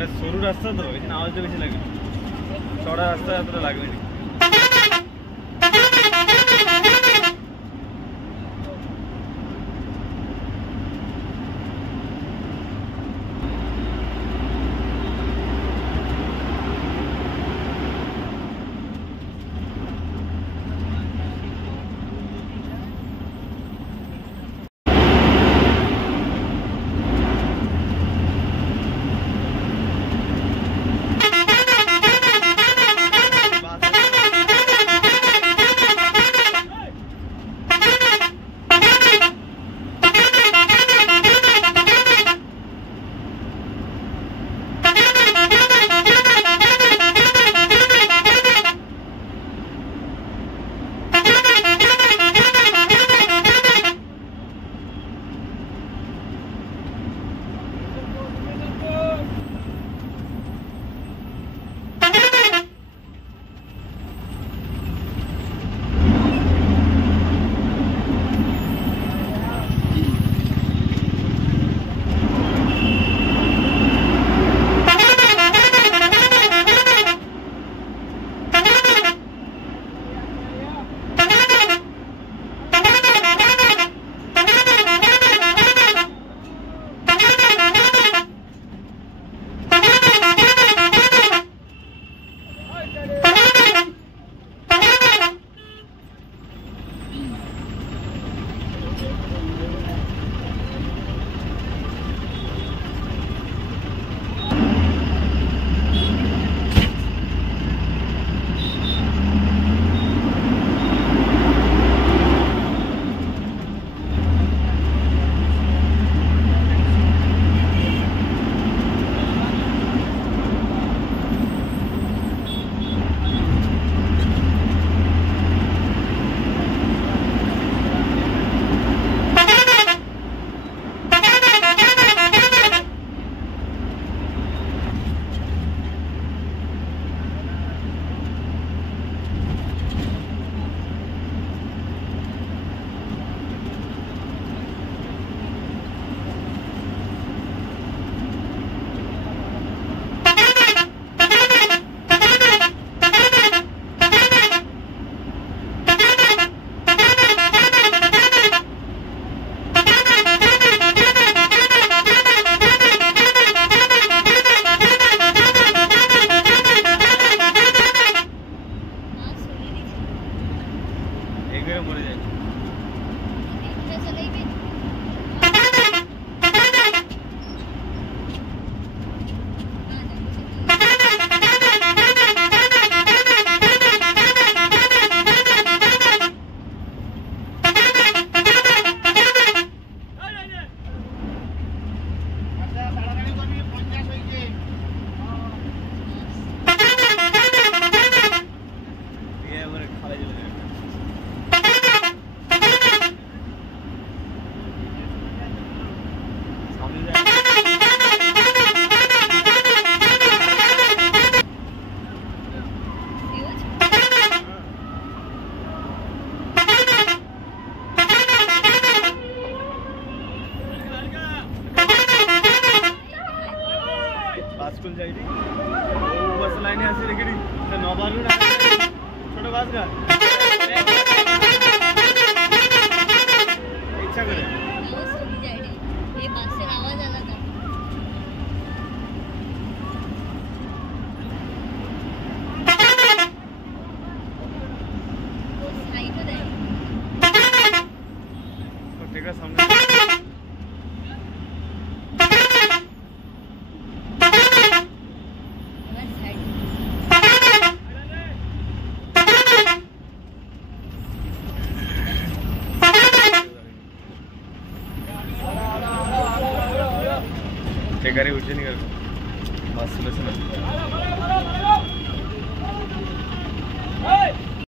মানে সরু রাস্তা তো এখানে আওয়াজটা বেশি লাগে, চড়া রাস্তা এতটা লাগবে না। स्कूल जाइए वो बस लाइन आसी रेगड़ी से नबालू ना छोटा बास का इच्छा करे वो सुन जाइए ये बस से आवाज आ रहा वो साइड हो जाए तो देखा सामने गाड़ी उठ नहीं कर बस सुनो